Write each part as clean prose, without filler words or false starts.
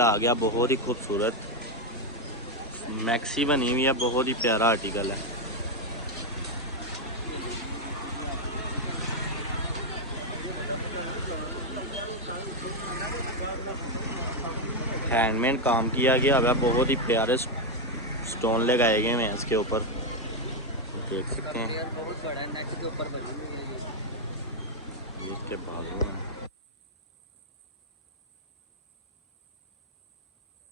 आ गया, बहुत ही खूबसूरत मैक्सी बनी हुई है, बहुत ही प्यारा आर्टिकल है। हैंडमेड काम किया गया है, बहुत ही प्यारे स्टोन लगाए गए हैं इसके ऊपर, देख सकते हैं। बहुत बड़ा है, नेक के ऊपर बनी हुई है ये इसके बाजू हैं।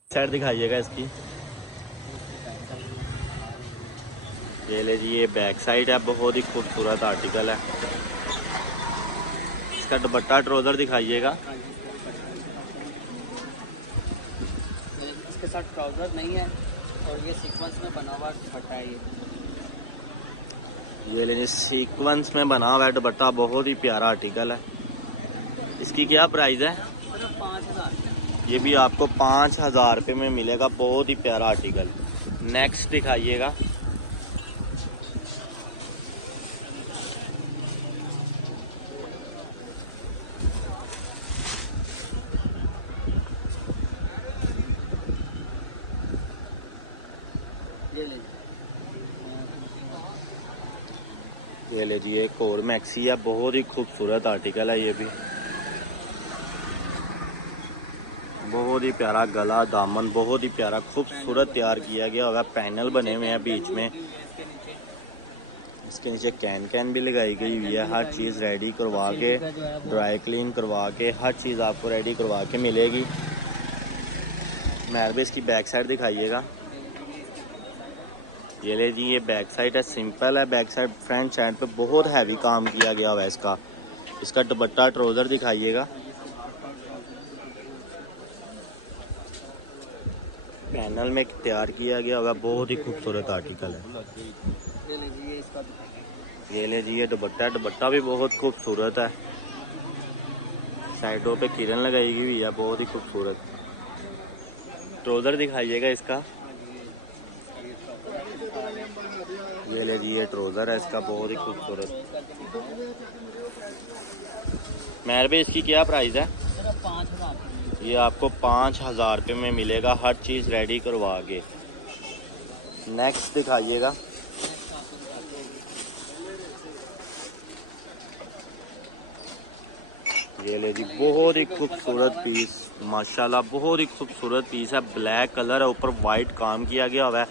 साइड दिखाइएगा इसकी। ये ले जी, ये बैक साइड है, बहुत ही खूबसूरत आर्टिकल है। इसका दुपट्टा ट्राउजर दिखाइएगा। इसके साथ ट्राउजर नहीं है और ये सीक्वेंस में बना हुआ दुपट्टा है। ये ले जी, सीक्वेंस में बना हुआ है दुपट्टा, बहुत ही प्यारा आर्टिकल है। इसकी क्या प्राइस है? सिर्फ 5000। ये भी आपको 5000 रुपये में मिलेगा, बहुत ही प्यारा आर्टिकल। नेक्स्ट दिखाइएगा। ये ले जी, एक और मैक्सी है, बहुत ही खूबसूरत आर्टिकल है। ये भी बहुत ही प्यारा गला, दामन बहुत ही प्यारा खूबसूरत तैयार किया गया होगा। पैनल बने हुए हैं बीच में, इसके नीचे कैन भी लगाई गई हुई है। हर चीज़ रेडी करवा के, ड्राई क्लीन करवा के, हर चीज़ आपको रेडी करवा के मिलेगी। मेहरबानी इसकी बैक साइड दिखाइएगा। ये ले जी, ये बैक साइड है, सिंपल है बैक साइड। फ्रंट साइड पे बहुत हैवी काम किया गया हुआ है इसका। इसका दुपट्टा ट्राउजर दिखाइएगा। पैनल में तैयार किया गया होगा, बहुत ही खूबसूरत आर्टिकल है। ये ले जी, ये दुपट्टा भी बहुत खूबसूरत है। साइडों पे किरण लगाई हुई है, बहुत ही खूबसूरत। ट्राउजर दिखाइएगा इसका। ये ले जी, ये ट्राउजर है इसका, बहुत ही खूबसूरत। मेहरबानी इसकी क्या प्राइस है? सिर्फ 5000। ये आपको 5000 रुपये में मिलेगा, हर चीज़ रेडी करवा के। नेक्स्ट दिखाइएगा। ये ले जी, बहुत ही खूबसूरत पीस, माशाल्लाह बहुत ही खूबसूरत पीस है। ब्लैक कलर है, ऊपर वाइट काम किया गया हुआ है,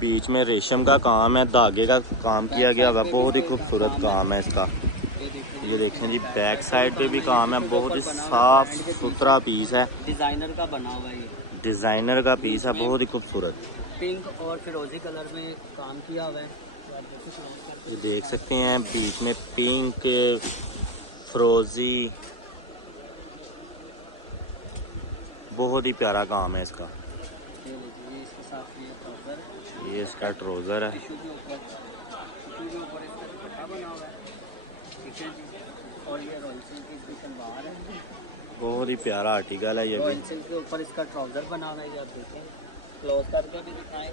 बीच में रेशम का काम है, धागे का काम किया गया हुआ है, बहुत ही खूबसूरत काम है इसका। ये देखें जी, बैक साइड पे भी काम है, बहुत ही साफ सुथरा पीस है। डिजाइनर का बना हुआ है, ये डिजाइनर का पीस है, बहुत ही खूबसूरत। पिंक और फिरोजी कलर में काम किया हुआ है। ये देख सकते हैं, बीच में पिंक, फिरोजी, बहुत ही प्यारा काम है इसका। ये इसका ट्राउजर है। बहुत ही प्यारा आर्टिकल है ये भी। के ऊपर इसका ट्राउजर बना हुआ है, आप देखें, क्लोज करके भी दिखाएं।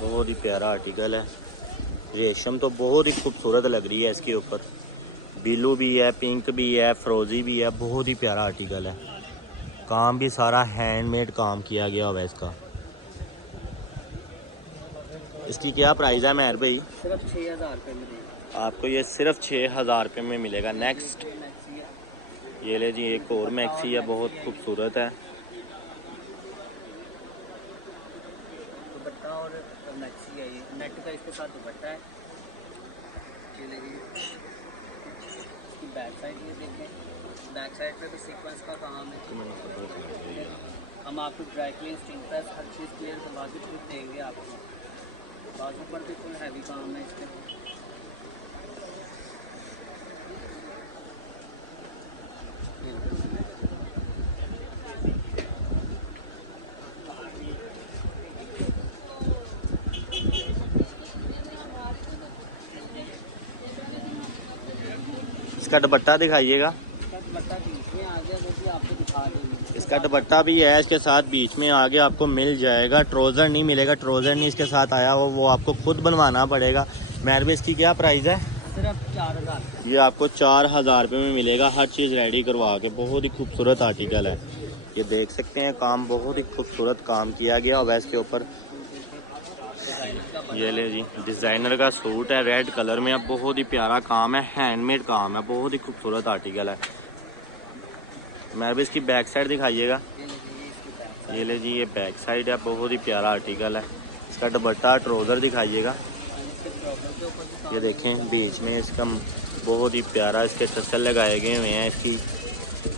बहुत ही प्यारा आर्टिकल है। रेशम तो बहुत ही खूबसूरत लग रही है इसके ऊपर, ब्लू भी है, पिंक भी है, फिरोजी भी है, बहुत ही प्यारा आर्टिकल है। काम भी सारा हैंडमेड काम किया गया हुआ है इसका। इसकी क्या प्राइस है मेहर भाई? सिर्फ 6000 रुपये में देगा आपको ये सिर्फ 6000 रुपये में मिलेगा। नेक्स्ट ये ले जी, एक और मैक्सी है, बहुत खूबसूरत है। दुपट्टा और मैक्सी है, ये नेट का इसके साथ दुपट्टा है। ये ले जी, इसकी बैक साइड ये देखें, बैक साइड पे भी सीक्वेंस का काम है। हम आपको ड्राई क्लीन, स्टिंग प्रेस, हर चीज़ क्लियर करवा के खुद देंगे आपको। बाजू पर भी फुल हैवी काम है इसके। इसका दुपट्टा दिखाइएगा। इसका दुपट्टा भी है इसके साथ, बीच में आगे आपको मिल जाएगा। ट्राउजर नहीं मिलेगा, ट्राउजर नहीं इसके साथ आया हो, वो आपको खुद बनवाना पड़ेगा। मेहरबानी इसकी क्या प्राइस है? सिर्फ 4000। ये आपको 4000 रुपये में मिलेगा, हर चीज़ रेडी करवा के। बहुत ही खूबसूरत आर्टिकल है। ये देख सकते हैं काम बहुत ही खूबसूरत काम किया गया हुआ है इसके ऊपर। ये ले जी, डिज़ाइनर का सूट है रेड कलर में, अब बहुत ही प्यारा काम है, हैंडमेड काम है, बहुत ही खूबसूरत आर्टिकल है। मैं भी इसकी बैक साइड दिखाइएगा। ये ले जी, ये बैक साइड है, बहुत ही प्यारा आर्टिकल है। इसका दुपट्टा ट्राउज़र दिखाइएगा। ये देखें बीच में इसका बहुत ही प्यारा इसके टसल लगाए गए हुए हैं। इसकी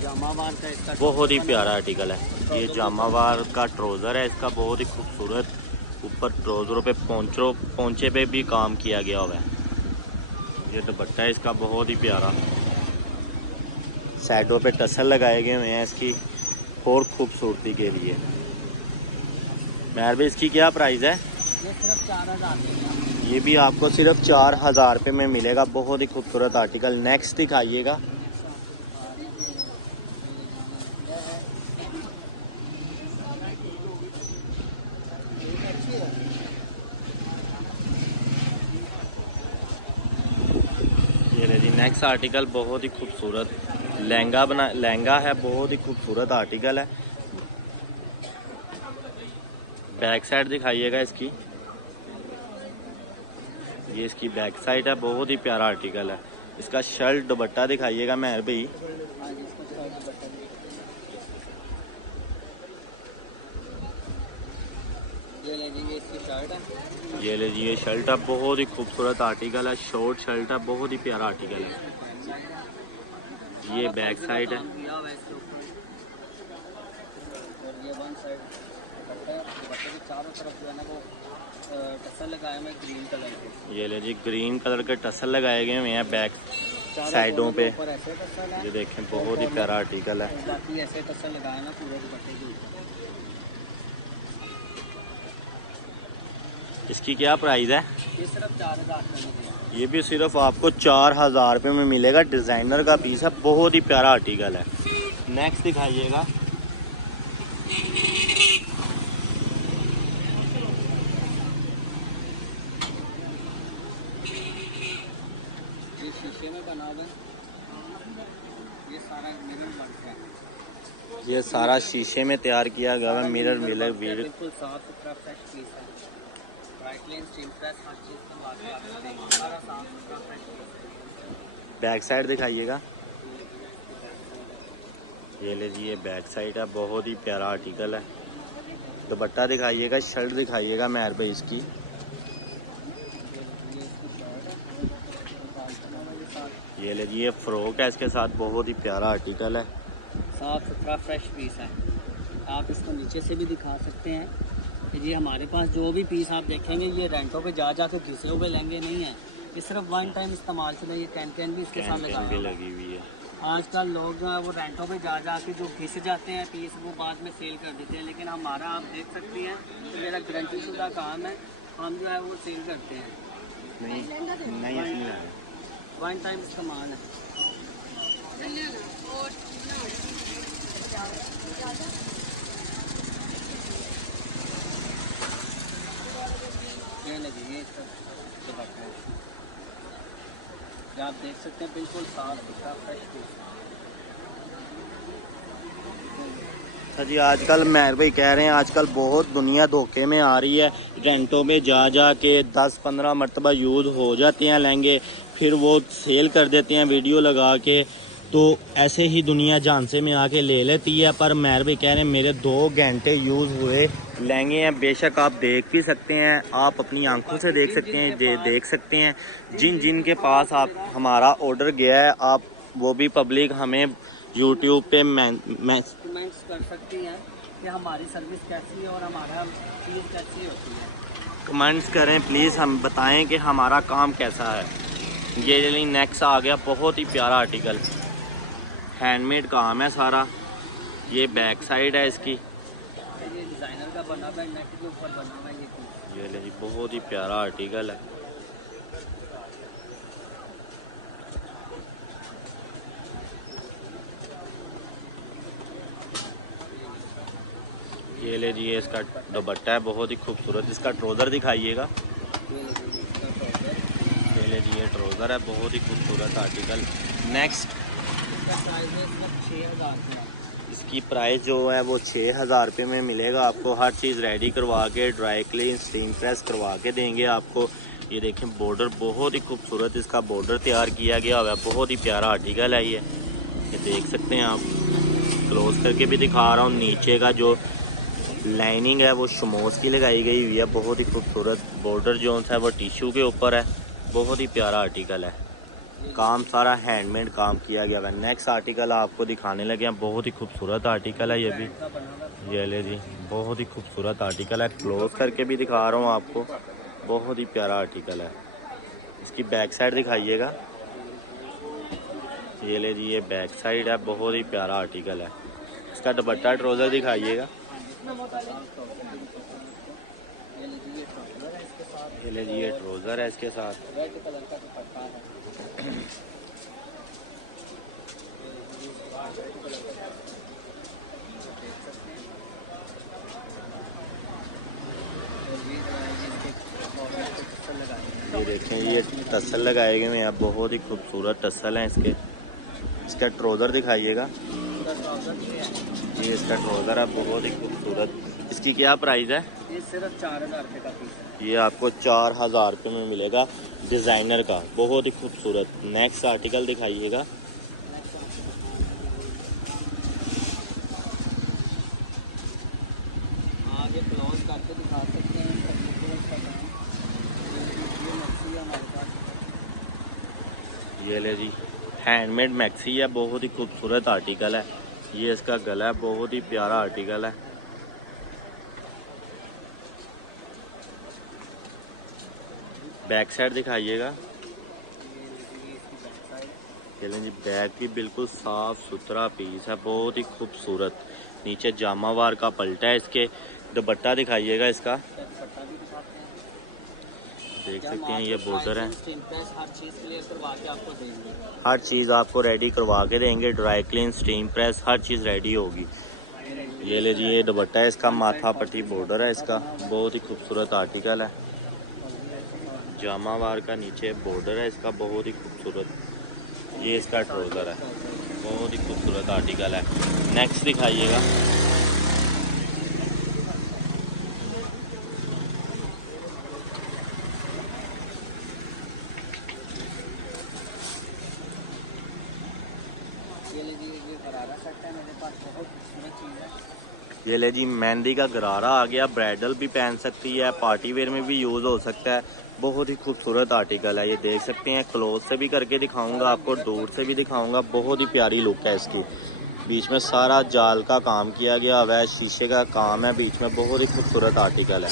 जामावार का इसका बहुत ही प्यारा आर्टिकल है। ये जामावार का ट्राउज़र है इसका, बहुत ही खूबसूरत। ऊपर ट्राउज़रों पे पोंचे पे भी काम किया गया हुआ है। ये दुपट्टा है इसका बहुत ही प्यारा, साइडों पे टसल लगाए गए हुए हैं इसकी और खूबसूरती के लिए। महर इसकी क्या प्राइस है? ये सिर्फ 4000 ये भी आपको सिर्फ 4000 रुपये में मिलेगा, बहुत ही खूबसूरत आर्टिकल। नेक्स्ट दिखाइएगा। ये ले जी, नेक्स्ट आर्टिकल बहुत ही खूबसूरत लहंगा है, बहुत ही खूबसूरत आर्टिकल है। बैक साइड दिखाइएगा इसकी। ये इसकी बैक साइड है, बहुत ही प्यारा आर्टिकल है। इसका शर्ट दुपट्टा दिखाइएगा महर भाई। ये ले जी, ये इसकी शर्ट है। ये ले जी, ये शर्ट है, बहुत ही खूबसूरत आर्टिकल है, शॉर्ट शर्ट है, बहुत ही प्यारा आर्टिकल है। ये बैक साइड है। ये वन साइड दुपट्टे के चारों तरफ जो है ना वो टसल लगाए हुए ग्रीन कलर के। ये ले जी, ग्रीन कलर के टसल लगाए गए हुए हैं बैक साइडों पे। ऐसे टसल है, ये देखें बहुत ही प्यारा आर्टिकल है। बाकी ऐसे टसल लगाए ना पूरे दुपट्टे के ऊपर। इसकी क्या प्राइस है? ये सिर्फ 4000 में। ये भी सिर्फ आपको 4000 रुपये में मिलेगा। डिज़ाइनर का पीस है, बहुत ही प्यारा आर्टिकल है। नेक्स्ट दिखाइएगा। ये शीशे में बना हुआ है, ये सारा मिरर वर्क है। ये सारा शीशे में तैयार किया गया है, मिरर बिल्कुल साफ सुथरा फ्रेश पीस है। ब्राइट लेंस स्टीम प्रेस हर चीज़ का बात सारा साफ सुथरा फ्रेश पीस। बैक साइड दिखाइएगा। ये ले जी, ये बैक साइड है, बहुत ही प्यारा आर्टिकल है। दुपट्टा दिखाइएगा, शर्ट दिखाइएगा महर भाई इसकी। ये ले जी, ये फ्रॉक है इसके साथ, बहुत ही प्यारा आर्टिकल है। साफ सुथरा फ्रेश पीस है। आप इसको नीचे से भी दिखा सकते हैं कि जी हमारे पास जो भी पीस आप देखेंगे ये रेंटों पे जा के घिसे हुए लहंगे नहीं है, ये सिर्फ वन टाइम इस्तेमाल के लिए। ये कैन भी इसके साथ भी लगी हुई है। आजकल लोग जो है वो रेंटों पे जा के जो घिस जाते हैं पीस वो बाद में सेल कर देते हैं, लेकिन हमारा आप देख सकते हैं तो मेरा गारंटी शुदा काम है, हम जो है वो सेल करते हैं। नहीं वन टाइम इस्तेमाल है। ये लगी, ये इसका दुपट्टा है, जो आप देख सकते हैं बिल्कुल साफ सुथरा फ्रेश पीस। अच्छा जी, आजकल महर भाई कह रहे हैं आजकल बहुत दुनिया धोखे में आ रही है। रेंटों में जा के 10-15 मरतबा यूज़ हो जाते हैं लहंगे, फिर वो सेल कर देते हैं वीडियो लगा के, तो ऐसे ही दुनिया झांसे में आके ले लेती है। पर महर भाई कह रहे हैं मेरे 2 घंटे यूज़ हुए लहंगे हैं। बेशक आप देख भी सकते हैं, आप अपनी आंखों से देख सकते हैं, देख सकते हैं जिन के पास आप हमारा ऑर्डर गया है, आप वो भी पब्लिक हमें यूट्यूब पे कमेंट्स कर सकती हैं कि हमारी सर्विस कैसी है और हमारा चीज़ कैसी होती है। कमेंट्स करें प्लीज़, हम बताएं कि हमारा काम कैसा है। ये नेक्स्ट आ गया, बहुत ही प्यारा आर्टिकल, हैंडमेड काम है सारा। ये बैक साइड है इसकी। ये डिज़ाइनर का बना हुआ है, नेट के ऊपर बना हुआ है ये पीस। ये ले जी, बहुत ही प्यारा आर्टिकल है। ये ले जी, ये इसका दुपट्टा है, बहुत ही खूबसूरत। इसका ट्राउज़र दिखाइएगा। ये ले जी, ये ट्राउज़र है, बहुत ही खूबसूरत आर्टिकल। नेक्स्ट इसका प्राइस है सिर्फ 6000 का। इसकी प्राइस जो है वो 6,000 रुपये में मिलेगा आपको। हर चीज़ रेडी करवा के ड्राई क्लीन स्टीम प्रेस करवा के देंगे आपको। ये देखें बॉर्डर बहुत ही खूबसूरत इसका बॉर्डर तैयार किया गया हुआ है, बहुत ही प्यारा आर्टिकल है ये देख सकते हैं आप। क्लोज करके भी दिखा रहा हूँ। नीचे का जो लाइनिंग है वो शमोस की लगाई गई हुई है, बहुत ही खूबसूरत। बॉर्डर जो है वो टिश्यू के ऊपर है, बहुत ही प्यारा आर्टिकल है। काम सारा हैंडमेड काम किया गया है। नेक्स्ट आर्टिकल आपको दिखाने लगे हैं, बहुत ही खूबसूरत आर्टिकल है ये भी। ये ले जी, बहुत ही खूबसूरत आर्टिकल है। क्लोज करके भी दिखा रहा हूँ आपको, बहुत ही प्यारा आर्टिकल है। इसकी बैक साइड दिखाइएगा। ये ले जी, ये बैक साइड है, बहुत ही प्यारा आर्टिकल है। इसका दुपट्टा ट्राउज़र दिखाइएगा। ये ले जी, ये ट्राउज़र है इसके साथ। रेड कलर का दुपट्टा है। ये देखें, ये टसल लगाए गए हैं, बहुत ही खूबसूरत टसल हैं इसके। इसका ट्राउज़र दिखाइएगा। ये इसका ट्राउज़र है, बहुत ही खूबसूरत। इसकी क्या प्राइस है? ये सिर्फ 4,000 रुपये का पीस है। ये आपको 4,000 रुपये में मिलेगा, डिज़ाइनर का, बहुत ही खूबसूरत। नेक्स्ट आर्टिकल दिखाइएगा। आगे क्लोज करके दिखा सकते हैं। ये ले जी, हैंडमेड मैक्सी है, बहुत ही खूबसूरत आर्टिकल है। ये इसका गला है, बहुत ही प्यारा आर्टिकल है। बैक साइड दिखाइएगा। चलें जी, बैक भी बिल्कुल साफ सुथरा पीस है, बहुत ही खूबसूरत। नीचे जामावार का पलटा है इसके। दुपट्टा दिखाइएगा इसका, देख सकते हैं ये बॉर्डर है। हर चीज़ आपको रेडी करवा के देंगे, ड्राई क्लीन स्टीम प्रेस हर चीज़ रेडी होगी। ये ले जी, ये दुपट्टा है इसका, माथा पट्टी बॉर्डर है इसका, बहुत ही खूबसूरत आर्टिकल है। जामावार का नीचे बॉर्डर है इसका, बहुत ही खूबसूरत। ये इसका ट्राउज़र है, बहुत ही खूबसूरत आर्टिकल है। नेक्स्ट दिखाइएगा। ये ले जी, मेहंदी का गरारा आ गया। ब्राइडल भी पहन सकती है, पार्टी वेयर में भी यूज़ हो सकता है, बहुत ही खूबसूरत आर्टिकल है। ये देख सकते हैं, क्लोज से भी करके दिखाऊंगा आपको, दूर से भी दिखाऊंगा। बहुत ही प्यारी लुक है इसकी। बीच में सारा जाल का काम किया गया हुआ है, शीशे का काम है बीच में, बहुत ही खूबसूरत आर्टिकल है।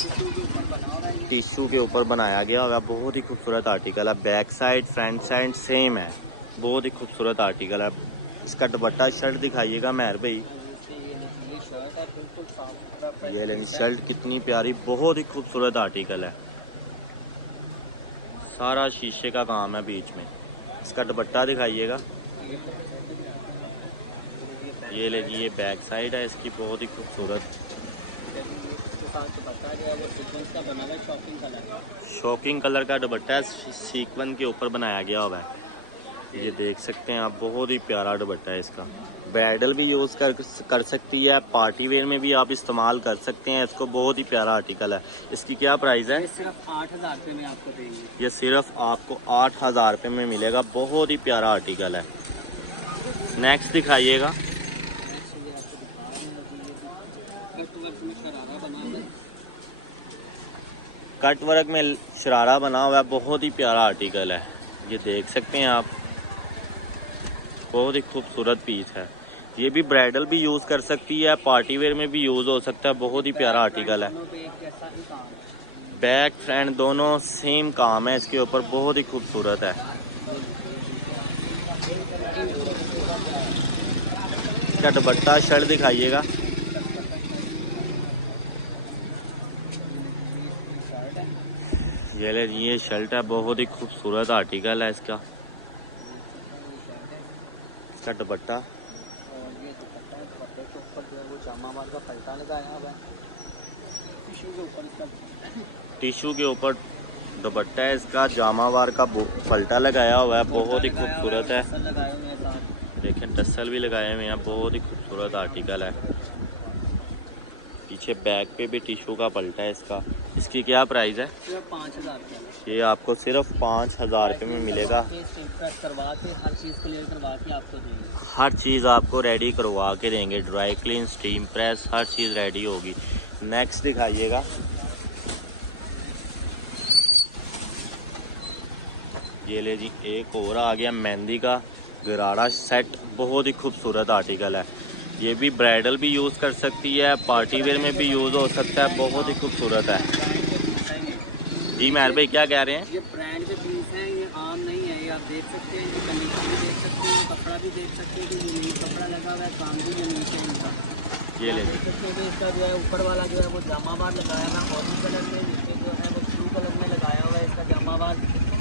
टिश्यू के ऊपर बनाया गया हुआ है, बहुत ही खूबसूरत आर्टिकल है। Back side front side same है, बहुत ही खूबसूरत आर्टिकल है। इसका दुपट्टा शर्ट दिखाइएगा मेहर भाई। ये लेकिन शर्ट कितनी प्यारी, बहुत ही खूबसूरत आर्टिकल है। सारा शीशे का काम है बीच में। इसका दुपट्टा दिखाइएगा। ये ले जी, ये बैक साइड है इसकी, बहुत ही खूबसूरत। शॉकिंग कलर का दुपट्टा है, सीक्वेंस के ऊपर बनाया गया हुआ है। ये देख सकते हैं आप, बहुत ही प्यारा दुपट्टा है इसका। ब्राइडल भी यूज़ कर सकती है, पार्टी वेयर में भी आप इस्तेमाल कर सकते हैं इसको, बहुत ही प्यारा आर्टिकल है। इसकी क्या प्राइस है? ये सिर्फ 8,000 रुपये में आपको देंगे। ये सिर्फ आपको 8,000 रुपये में मिलेगा, बहुत ही प्यारा आर्टिकल है। नेक्स्ट दिखाइएगा। कट वर्क में शरारा बना हुआ है, बहुत ही प्यारा आर्टिकल है। ये देख सकते हैं आप, बहुत ही खूबसूरत पीस है। ये भी ब्राइडल भी यूज़ कर सकती है, पार्टी वेयर में भी यूज़ हो सकता है, बहुत ही प्यारा आर्टिकल है। बैक फ्रंट दोनों सेम काम है इसके ऊपर, बहुत ही खूबसूरत है। इसका दुपट्टा शर्ट दिखाइएगा। ये ले, ये शर्ट है, बहुत ही खूबसूरत आर्टिकल है इसका। इसका दुपट्टा, और ये दुपट्टा है, दुपट्टे के ऊपर जो है वो जामावार का पलटा लगाया हुआ है। टिश्यू के ऊपर इसका टिश्यू के ऊपर दुपट्टा है इसका, जामावार का पलटा लगाया हुआ है, बहुत ही खूबसूरत है। देखें टसल भी लगाए हुए हैं, बहुत ही खूबसूरत आर्टिकल है। पीछे बैक पे भी टिश्यू का पल्टा है इसका। इसकी क्या प्राइस है? सिर्फ 5,000 ये आपको सिर्फ 5,000 रुपये में मिलेगा। करवा के हर चीज़ क्लियर करवा के आपको देंगे। हर चीज़ आपको रेडी करवा के देंगे, ड्राई क्लीन, स्टीम प्रेस, हर चीज़ रेडी होगी। नेक्स्ट दिखाइएगा। ये ले जी, एक और आ गया मेहंदी का गरारा सेट, बहुत ही खूबसूरत आर्टिकल है। ये भी ब्राइडल भी यूज़ कर सकती है, पार्टी वेयर में भी यूज़ हो सकता है, बहुत ही खूबसूरत है। जी मेहर भाई क्या कह रहे हैं? ये ब्रांड के पीस हैं, ये आम नहीं है। ये आप देख सकते हैं, ये कंडीशन भी देख सकते हैं, कपड़ा भी देख सकते हैं कि यूनिक कपड़ा लगा हुआ है, काम भी यूनिक है इनका। ये ले देख सकते हैं कि इसका जो है ऊपर वाला जो है वो जामाबार लगाया हुआ है ऑरेंज कलर में, नीचे जो है वो ब्लू कलर में लगाया हुआ है इसका जामाबार।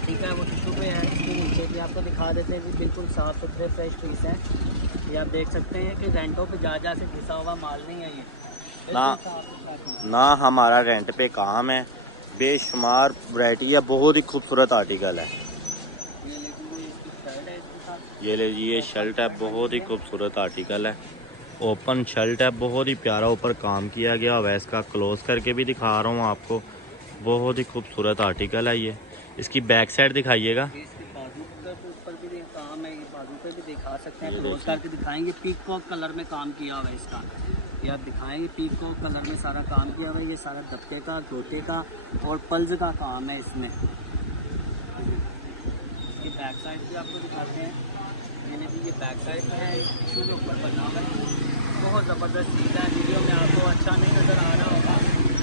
ठीक है, वो टिश्यू पे है। इसके नीचे भी आपको दिखा देते हैं कि बिल्कुल साफ़ सुथरे फ्रेश पीस हैं। ये आप देख सकते हैं कि रेंटों पे जा से घिसा हुआ माल नहीं है ये ना हमारा रेंट पे काम है, बेशुमार वैरायटी है, बहुत ही खूबसूरत आर्टिकल है। ये ले जी, ये शर्ट है, बहुत ही खूबसूरत आर्टिकल है, ओपन शर्ट है, बहुत ही प्यारा ऊपर काम किया गया हुआ है। इसका क्लोज करके भी दिखा रहा हूँ आपको, बहुत ही खूबसूरत आर्टिकल है ये। इसकी बैक साइड दिखाइएगा। ऊपर भी काम है, ये बाजू पे भी दिखा सकते हैं, क्लोज करके दिखाएंगे। पीकॉक कलर में काम किया हुआ है इसका, ये आप दिखाएंगे। पीकॉक कलर में सारा काम किया हुआ है। ये सारा दबके का, गोटे का और पल्ज का काम है इसमें। ये बैक साइड भी आपको दिखाते हैं। मैंने भी ये बैक साइड में है, टिश्यू के ऊपर बना हुआ है, बहुत ज़बरदस्त चीज़ है। वीडियो में आपको अच्छा नहीं नज़र आ रहा होगा,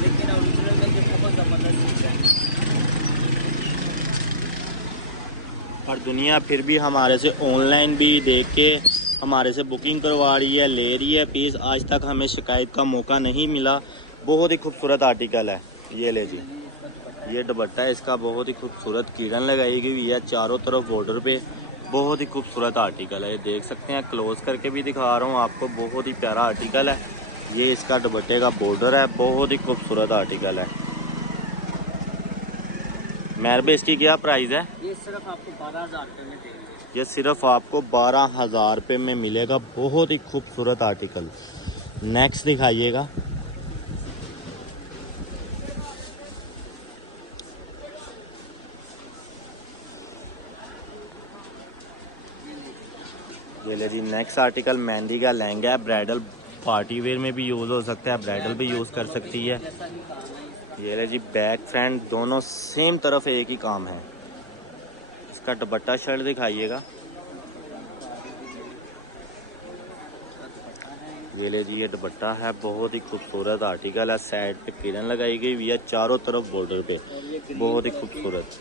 लेकिन ओरिजिनल में ये बहुत ज़बरदस्त चीज़ है। और दुनिया फिर भी हमारे से ऑनलाइन भी देख के हमारे से बुकिंग करवा रही है, ले रही है पीस। आज तक हमें शिकायत का मौका नहीं मिला। बहुत ही खूबसूरत आर्टिकल है। ये ले जी, ये दुपट्टा है इसका, बहुत ही खूबसूरत किरण लगाई गई है चारों तरफ बॉर्डर पे, बहुत ही खूबसूरत आर्टिकल है। ये देख सकते हैं, क्लोज करके भी दिखा रहा हूँ आपको, बहुत ही प्यारा आर्टिकल है। ये इसका दुपट्टे का बॉर्डर है, बहुत ही खूबसूरत आर्टिकल है। मेहरबा इसकी क्या प्राइस है? ये सिर्फ आपको 12,000 रुपये में देंगे। ये सिर्फ आपको 12,000 रुपये में मिलेगा, बहुत ही खूबसूरत आर्टिकल। नेक्स्ट दिखाइएगा। ये ले जी, नेक्स्ट आर्टिकल मेहंदी का लहंगा है, ब्राइडल पार्टी वेयर में भी यूज़ हो सकता है, ब्राइडल भी यूज़ कर सकती है। ये ले जी, बैक फ्रंट दोनों सेम तरफ एक ही काम है। इसका दुपट्टा शर्ट दिखाइएगा। ये ले जी, ये दुपट्टा है, बहुत ही खूबसूरत आर्टिकल है। साइड पे किरण लगाई गई हुई है, चारों तरफ बॉर्डर पे, बहुत ही खूबसूरत।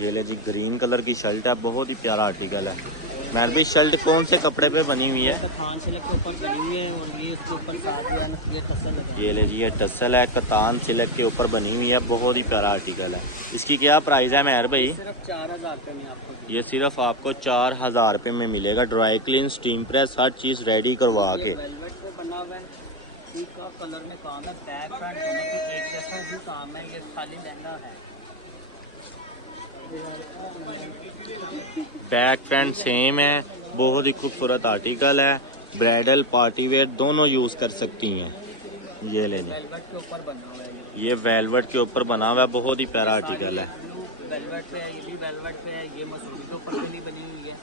ये ले जी, ग्रीन कलर की शर्ट है, बहुत ही प्यारा आर्टिकल है। मेहरबी शर्ट कौन से कपड़े पे बनी हुई है? कतान सिल्क के ऊपर बनी हुई है, और ये इसके ऊपर साथ ये टसल है। ये ले जी, ये टसल है, कतान सिल्क के ऊपर बनी हुई है, बहुत ही प्यारा आर्टिकल है। इसकी क्या प्राइस है मेहर भाई? सिर्फ 4,000 रुपये में आपको। ये सिर्फ आपको 4,000 रुपये में मिलेगा, ड्राई क्लीन, स्टीम प्रेस, हर चीज़ रेडी करवा के। वेलवेट पे बना हुआ है, का कलर में काम है, बैक फ्रंट दोनों पे एक जैसा ही काम है। ये खाली लहंगा है, बैक फ्रंट सेम है, बहुत ही खूबसूरत आर्टिकल है। ब्राइडल पार्टी वेयर दोनों यूज़ कर सकती हैं। ये ले लें, वेलवेट के ऊपर बना हुआ है। ये वेलवेट के ऊपर बना हुआ है, बहुत ही प्यारा आर्टिकल है। वेलवेट पे है, ये भी वेलवेट पे है। ये मसूरी के ऊपर कली बनी हुई है,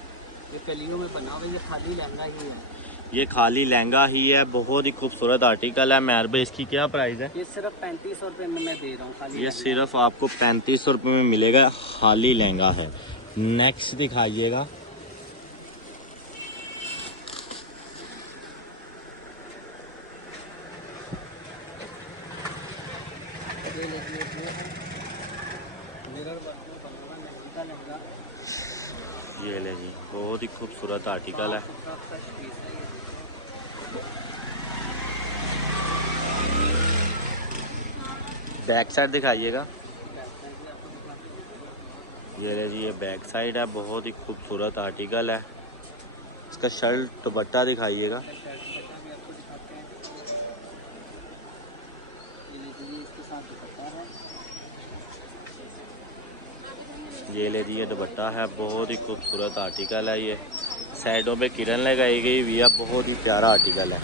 ये कलियों में बना हुआ है। ये खाली लहंगा ही है, ये खाली लहंगा ही है, बहुत ही खूबसूरत आर्टिकल है। मेहरबा इसकी क्या प्राइस है? ये सिर्फ 3500 रुपये में मैं दे रहा हूँ खाली। ये सिर्फ आपको 3500 रुपये में मिलेगा, खाली लहंगा है। नेक्स्ट दिखाइएगा। ये ले जी, बहुत ही खूबसूरत आर्टिकल है। बैक साइड दिखाइएगा। ये ले जी, ये बैक साइड है, बहुत ही खूबसूरत आर्टिकल है। इसका शर्ट दुपट्टा दिखाइएगा। ये ले जी, ये दुपट्टा है, बहुत ही खूबसूरत आर्टिकल है। ये साइडों पे किरण लगाई गई हुई है, बहुत ही प्यारा आर्टिकल है।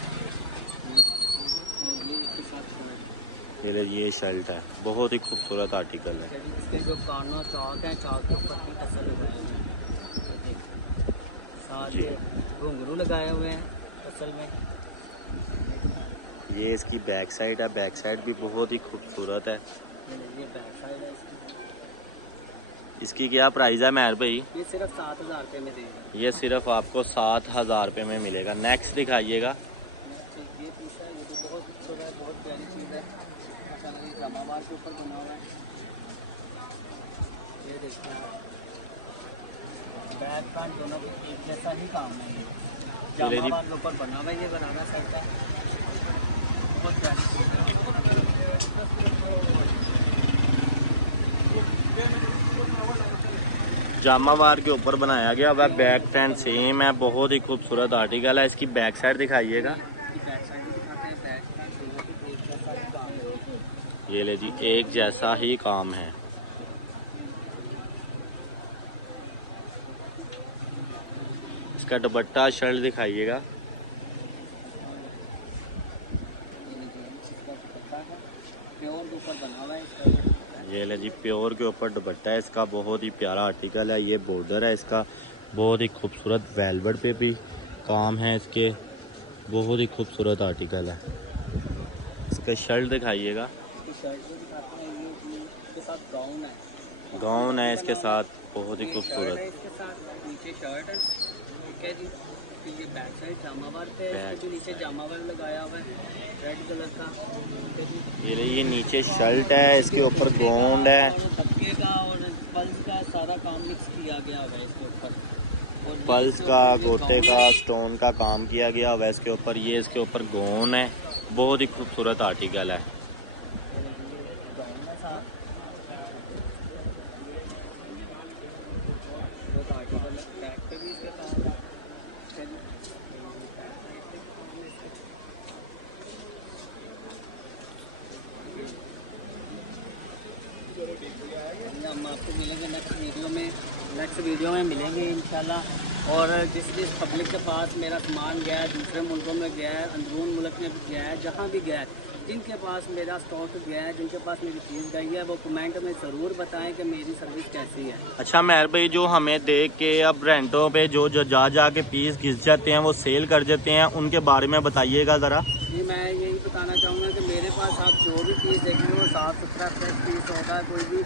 और ये इसके साथ शर्ट। ये शर्ट है, बहुत ही खूबसूरत आर्टिकल है। इसके जो कार्नर चौक है, चौक के ऊपर भी टसल लगाए हुए हैं, ये देखिए। साथ जी। ये घुंघरू लगाए हुए हैं टसल में। ये इसकी बैक साइड है, बैक साइड भी बहुत ही खूबसूरत है। ये बैक साइड है इसकी। इसकी क्या प्राइस है मेहर भाई? ये सिर्फ 7,000 रुपये में देगा। ये सिर्फ आपको 7,000 रुपये में मिलेगा। नेक्स्ट दिखाइएगा। ये पीस है, ये भी बहुत खूबसूरत है, बहुत प्यारी चीज़ है। माशाल्लाह ये जामावार के ऊपर बना हुआ है। ये देखिए आप, बैक फ्रंट दोनों के एक जैसा ही काम है। ये जामावार के ऊपर बना हुआ है, ये बनाना सेट है, बहुत प्यारी चीज़ है। जामावार के ऊपर बनाया गया वह बैक फ्रंट सेम है, बहुत ही खूबसूरत आर्टिकल है। इसकी बैक साइड दिखाइएगा। बैक साइड भी दिखाते हैं, बैक फ्रंट दोनों के एक जैसा ही काम है। ये ले जी, एक जैसा ही काम है। इसका दुपट्टा शर्ट दिखाइएगा। प्योर के ऊपर बना हुआ है इसका। ये ले जी, प्योर के ऊपर दुपट्टा है इसका, बहुत ही प्यारा आर्टिकल है। ये बॉर्डर है इसका, बहुत ही खूबसूरत वेलवेट पे भी काम है इसके, बहुत ही खूबसूरत आर्टिकल है। इसका शर्ट दिखाइएगा। इसकी शर्ट भी दिखाते हैं, ये इसके साथ गाउन है। गाउन है इसके साथ, बहुत ही ये शर्ट है खूबसूरत। इसके साथ, नीचे शर्ट है, ठीक है जी। फिर ये बैक साइड जामावार पे है, बैक इसके भी नीचे जामावार लगाया हुआ है रेड कलर का, ठीक है जी। ये नीचे शर्ट है, इसके ऊपर गोंड है, और धक्के का और पल्स का सारा काम मिक्स किया गया हुआ है इसके ऊपर। और ये पल्स इसके का, ऊपर जो गोटे गाउन का, है, स्टोन का काम किया गया हुआ है इसके ऊपर। ये इसके ऊपर गोंड है, बहुत ही खूबसूरत आर्टिकल है। गाउन है साथ। बहुत आर्टिकल है, बैक पे भी इसका काम है, ठीक है जी। हम आपको मिलेंगे नेक्स्ट वीडियो में मिलेंगे इंशाल्लाह। और जिस पब्लिक के पास मेरा सामान गया है, दूसरे मुल्कों में गया है, अंदरून मुल्क में भी गया है, जहाँ भी गया है, जिनके पास मेरा स्टॉक गया है, जिनके पास मेरी चीज़ गई है, वो कमेंट में ज़रूर बताएं कि मेरी सर्विस कैसी है। अच्छा मेहर भाई, जो हमें देख के अब रेंटों पे जो जा के पीस घिस जाते हैं, वो सेल कर देते हैं, उनके बारे में बताइएगा ज़रा। जी मैं यही बताना चाहूँगा कि मेरे पास आप जो भी पीस देखेंगे वो साफ़ सुथरा फ्रेश पीस होगा। कोई भी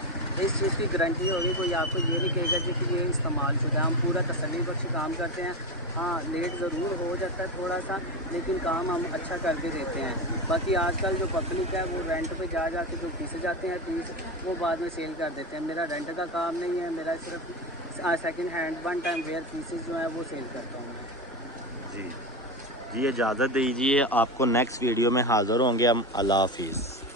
इस चीज़ की गारंटी होगी, कोई आपको ये नहीं कहेगा जी कि ये इस्तेमाल शुदा है। हम पूरा तसल्ली बख्श काम करते हैं। हाँ, लेट ज़रूर हो जाता है थोड़ा सा, लेकिन काम हम अच्छा करके देते हैं। बाकी आजकल जो पब्लिक है वो रेंट पे जा के जो पीस जाते हैं पीस, वो बाद में सेल कर देते हैं। मेरा रेंट का काम नहीं है, मेरा सिर्फ second hand one time where pieces जो है वो सेल करता हूँ मैं। जी, इजाज़त दीजिए, आपको नेक्स्ट वीडियो में हाज़िर होंगे हम। अल्लाह हाफिज़।